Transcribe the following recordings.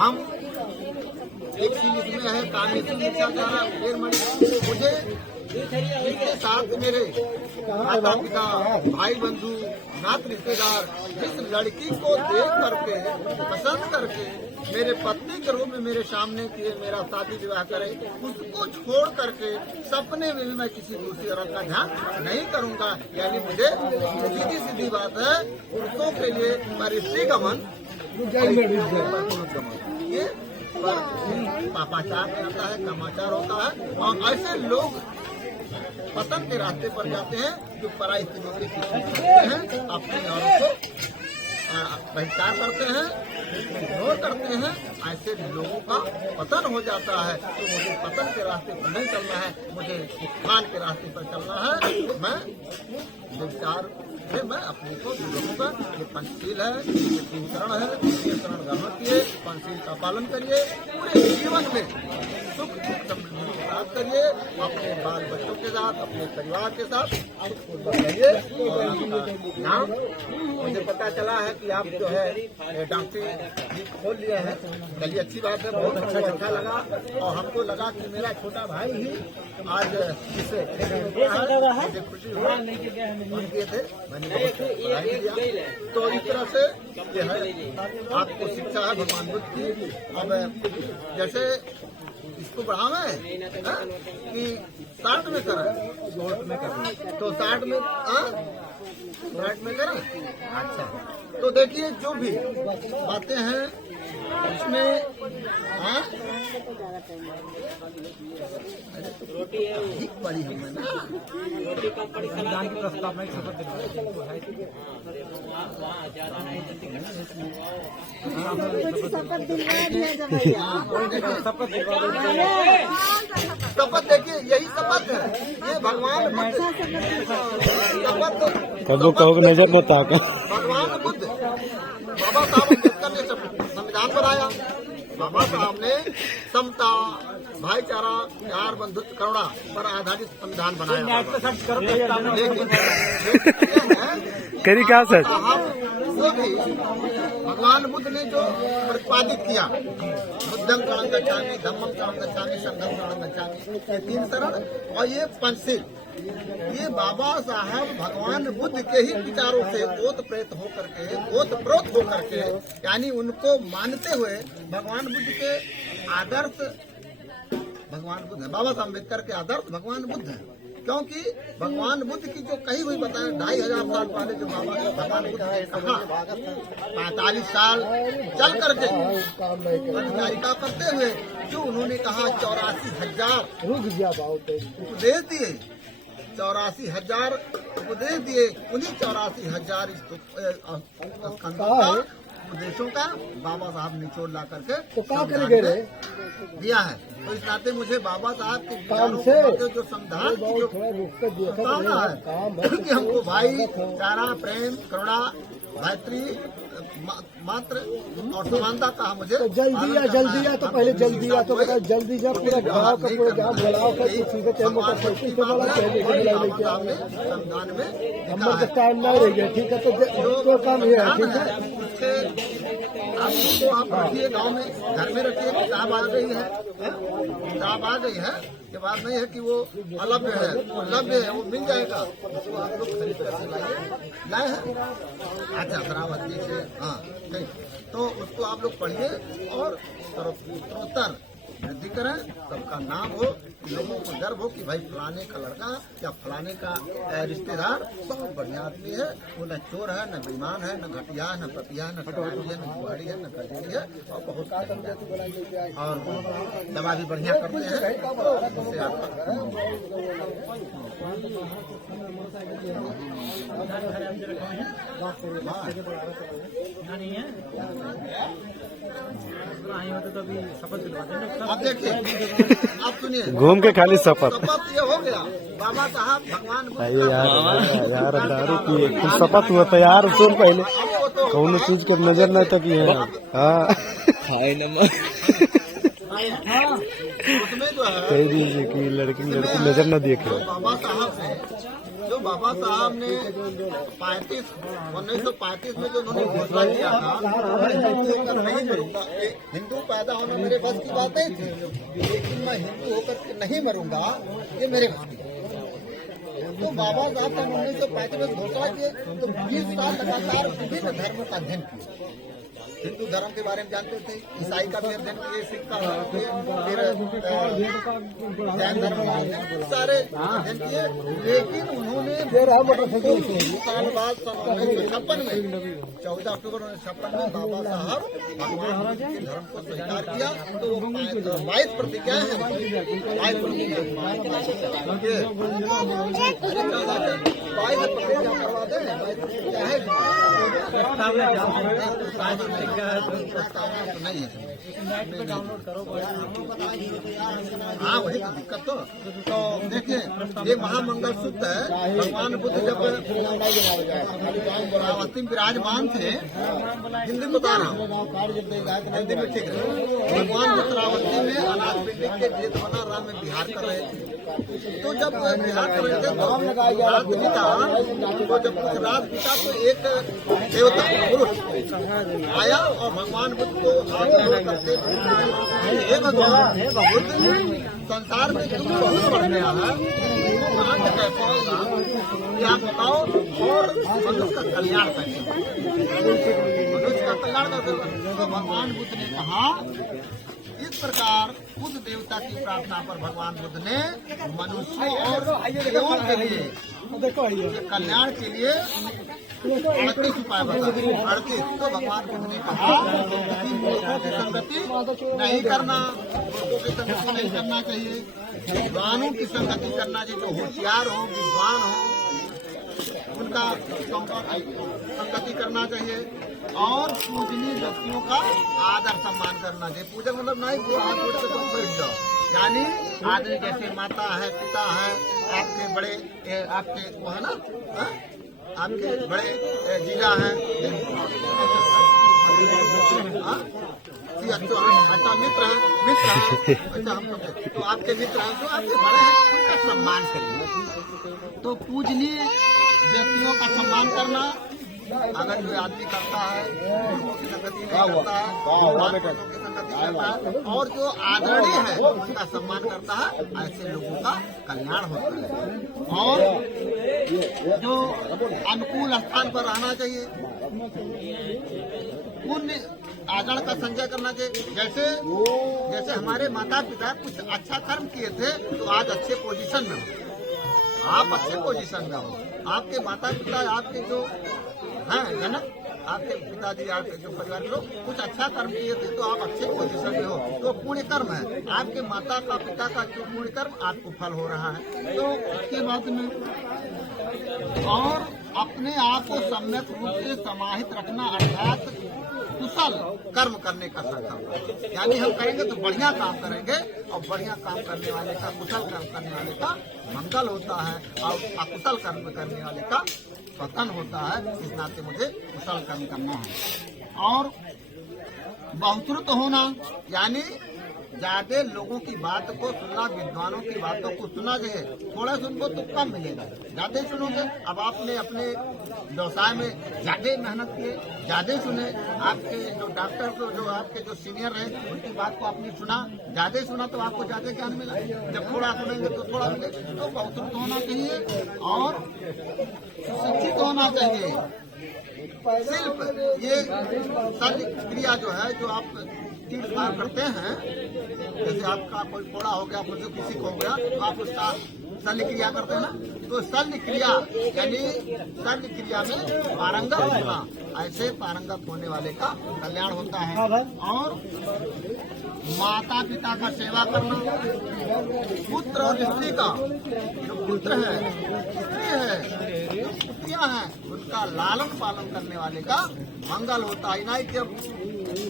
हम एक चीज इसमें है कांग्रेसी शिक्षाचारा मुझे इसके साथ मेरे माता पिता भाई बंधु नात रिश्तेदार जिस लड़की को देख करके पसंद करके मेरे पत्नी के रूप में मेरे सामने किए मेरा शादी विवाह करे उसको छोड़ करके सपने में भी मैं किसी दूसरी औरत का ध्यान नहीं करूंगा। यानी मुझे सीधी सीधी बात है पुरुषों के लिए परिस्थिति गमन ये पापाचार में आता है, कामाचार होता है और ऐसे लोग पतन के रास्ते पर जाते हैं जो पराई स्त्रियों के पीछे हैं, अपनी औरत को बहिष्कार करते हैं, इग्नोर करते हैं। ऐसे लोगों का पतन हो जाता है। तो मुझे पतन के रास्ते पर नहीं चलना है, मुझे उत्थान के रास्ते पर चलना है। मैं विचार से मैं अपने को दूंगा। ये पंचशील है, ये 3 शरण है, ये शरण ग्रहण किए, पंचशील का पालन करिए, पूरे जीवन में सुख समृद्धि प्राप्त करिए, अपने बाल बच्चों के साथ अपने परिवार के साथ रहिए। और आपका नाम मुझे पता चला है कि आप जो है डॉक्टरी जी खोल लिए हैं, चलिए अच्छी बात है, बहुत अच्छा लगा। और हमको लगा कि मेरा छोटा भाई ही आज इसे मुझे खुशी हुई थे, मैंने बहुत बधाई दिया। तो इस तरह से ये है आपको शिक्षा है भगवान बुद्ध की। अब जैसे इसको बढ़ावे कि 60 में करें, 60 में करें तो 60 में 60 में करें। अच्छा तो देखिए जो भी बातें हैं उसमें ठीक पड़ी हमें ना संविधान की प्रस्तावना की शपथ शपथ देखिए यही शपथ है, ये भगवान शपथ कबो कहो नजर मत आके भगवान बुद्ध बाबा साहब अम्बेडकर ने संविधान बनाया। बाबा साहब ने समता भाईचारा प्यार बंधुत्व करुणा पर आधारित संविधान बनाया। करी क्या सर जो भी भगवान बुद्ध ने जो प्रतिपादित किया, बुद्धं शरणं गच्छामि, धम्मं शरणं गच्छामि, संघं शरणं गच्छामि, ये 3 शरण और ये पंचशील, ये बाबा साहब भगवान बुद्ध के ही विचारों से ओतप्रोत होकर के यानी उनको मानते हुए भगवान बुद्ध के आदर्श भगवान बुद्ध है। बाबा साहब अम्बेडकर के आदर्श भगवान बुद्ध है, क्योंकि भगवान बुद्ध की जो कही हुई बताया 2500 साल पहले जो भगवान बुद्ध ने कहा 45 साल चल करके परिचारिका करते हुए जो उन्होंने कहा 84,000 उपदेश दिए, 84,000 उपदेश दिए, उन्हीं 84,000 स्कंदों का उपदेशों का बाबा साहब निचोड़ ला करके दिया है। तो इस नाते मुझे बाबा साहब के विचारों को जो संविधान की जो प्रस्तावना है कि हमको भाईचारा प्रेम करुणा मैत्री मात्र और समानता का मुझे तो जल्दी या तो पहले जल्दी या तो बता जल्दी जा पूरा गाँव का पूरा गाँव भराव का संविधान में नंबर का टाइम नहीं रह गया। ठीक है तो काम ये है। ठीक है आप रखिए गाँव में घर में रखिए, किताब आ गई है, किताब आ गई है। ये बात नहीं है कि वो अलभ्य है, वो लभ्य है, वो मिल जाएगा, उसको आप लोग खरीद कर लाए हैं। अच्छा शरावती से हाँ ठीक, तो उसको आप लोग पढ़िए और उत्तरोत्तर वृद्धि करें, सबका नाम हो, लोगों को गर्व हो कि भाई फलाने का लड़का या फलाने का रिश्तेदार बहुत बढ़िया आदमी है, वो न चोर है, न बेईमान है, न घटिया है, न पतिया है, न कटारी है, न बुआड़ी है, न गजेरी है और बहुत और दवा भी बढ़िया करते हैं। उससे आपका आप देखिए, आप सुनिए, घूम के खाली शपथ ये हो गया। बाबा साहब भगवान यार दारू पिए कुछ शपथ हुआ तैयार सुन पहले कौन चीज के नजर नहीं तो की है। हाँ उसमें जो है कह दीजिए कि लड़की नजर न देखे। बाबा साहब से जो बाबा साहब ने 1935 में जो उन्होंने घोषणा किया था, हिंदू होकर नहीं मरूंगा, हिंदू पैदा होना मेरे बस की बात नहीं थी, लेकिन मैं हिंदू होकर के नहीं मरूंगा, ये मेरे बस की। तो बाबा साहब ने 1935 में घोषणा किए, तो 20 साल लगातार विभिन्न धर्मों का अध्ययन किया। हिंदू धर्म के बारे में जानते थे, ईसाई का भी अध्ययन किए, सिख का अध्ययन किए, फिर जैन धर्म का अध्ययन, सारे अध्ययन किए। लेकिन उन्होंने 20 साल बाद 1956 में 14 अक्टूबर 1956 में बाबा साहब भगवान के धर्म को स्वीकार किया। तो 22 प्रतिज्ञाएं हैं, 22 प्रतिज्ञा करवा दें, 22 प्रतिज्ञा है नहीं है। हाँ वही तो दिक्कत। तो देखिए ये महामंगल सूत्र है। भगवान बुद्ध जब अवस्ती विराजमान थे, हिंदी बता रहा हूँ, हिंदी में ठीक है। भगवान बुद्ध रावती में अनाथ पिंडी के जेतवना राम में विहार कर रहे थे। तो जब विहार कर रहे थे तो जब रात बीता तो एक देवता पुरुष आया और भगवान बुद्ध को हाथ में करके हे भगवान बुद्ध, संसार में दुख बहुत बढ़ गया है, आज कैसे होगा क्या बताओ, और मनुष्य का कल्याण कैसे, मनुष्य का कल्याण कैसे। तो भगवान बुद्ध ने कहा, इस प्रकार उस देवता की प्रार्थना पर भगवान बुद्ध ने मनुष्यों और देवों के लिए कल्याण के लिए 38 उपाय बताए। 38 तो भगवान बुद्ध ने कहा कि मूर्खों की संगति नहीं करना, मूर्खों की संगति नहीं करना चाहिए, विद्वानों की संगति करना चाहिए, जो होशियार हो, विद्वान हो, उनका संगति करना चाहिए, और पूजनीय व्यक्तियों का आदर सम्मान करना चाहिए। पूजन मतलब नहीं वो हाथ जोड़ के तुम बैठ जाओ, यानी आदमी जैसे माता है, पिता है, आपके बड़े आपके वो है ना, आपके बड़े जीजा हैं, अच्छा मित्र है, अच्छा हम तो आपके मित्र हैं, जो आपके बड़े हैं उनका सम्मान करिए। तो पूजनीय व्यक्तियों का सम्मान करना अगर कोई आदमी करता है, लोगों की संगति नहीं करता है, की संगति करता है, और जो आदरणीय है उसका सम्मान करता है, ऐसे लोगों का कल्याण होता है। और जो अनुकूल स्थान पर रहना चाहिए, पुण्य आचरण का संचय करना चाहिए। जैसे हमारे माता पिता कुछ अच्छा कर्म किए थे तो आज अच्छे पोजीशन में हो, आप अच्छे पोजीशन में हो, आपके माता पिता, आपके जो हैं जनक, आपके पिताजी, आपके जो परिवार के लोग कुछ अच्छा कर्म किए थे तो आप अच्छे पोजीशन में हो, तो पुण्य कर्म है। आपके माता का पिता का जो पुण्य कर्म आपको फल हो रहा है। तो इसके बाद में और अपने आप को सम्यक रूप से समाहित रखना, अर्थात कुशल कर्म करने का संकल्प, यानी हम करेंगे तो बढ़िया काम करेंगे, और बढ़िया काम करने वाले का, कुशल कर्म करने वाले का मंगल होता है, और अकुशल कर्म करने वाले का पतन होता है। इस नाते मुझे कुशल कर्म करना है। और बहुश्रुत होना, यानी ज्यादा लोगों की बात को सुनना, विद्वानों की बातों को सुनना चाहिए। थोड़ा सुनको तो कम मिलेगा, ज्यादा सुनोगे। अब आपने अपने व्यवसाय में ज्यादा मेहनत किए, ज्यादा सुने, आपके जो डॉक्टर को, जो आपके जो सीनियर रहे उनकी बात को आपने सुना, ज्यादा सुना तो आपको ज्यादा ज्ञान मिला। जब थोड़ा सुनेंगे तो थोड़ा मिले। तो बहुश्रुत होना चाहिए और शिक्षित होना चाहिए। शिल्प ये शल्य क्रिया जो है, जो आप तीर पार करते हैं, जैसे आपका कोई फोड़ा हो गया, मुझे किसी को हो गया, तो आप उसका शल्य क्रिया करते हैं ना, तो शल्य क्रिया यानी शल्य क्रिया में पारंगत होना, ऐसे पारंगत होने वाले का कल्याण होता है। और माता पिता का सेवा करना, पुत्र और स्त्री का, जो पुत्र है, स्त्री है, जो पुत्रियां हैं, उनका लालन पालन करने वाले का मंगल होता है। नहीं कि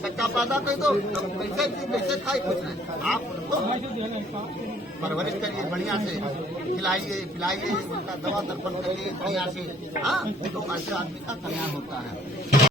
बच्चा पैदा कर दो तो कैसे खाए, कुछ नहीं, आप उनको परवरिश करिए, बढ़िया से खिलाइए पिलाइए, उनका दवा दर्पण करिए बढ़िया से, हाँ, तो ऐसे आदमी का कल्याण होता है।